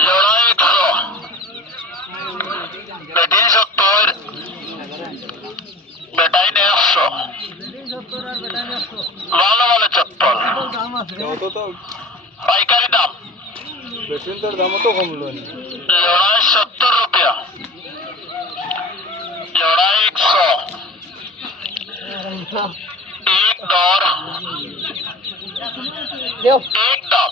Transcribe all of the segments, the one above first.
জোড়া একশো বেটিন সত্তর বেটাই একশো ভালো ভালো চপ্পল কত তো পাইকারি দাম বেশিন তোর দামও তো কমলো না জোড়া সত্তর রুপিয়া জোড়া একশো एक दौर एक दाम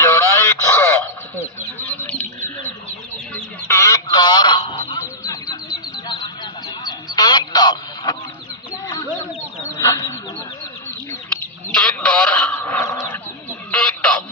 जोड़ा एक सौ एक दौर एक दौर एक दौर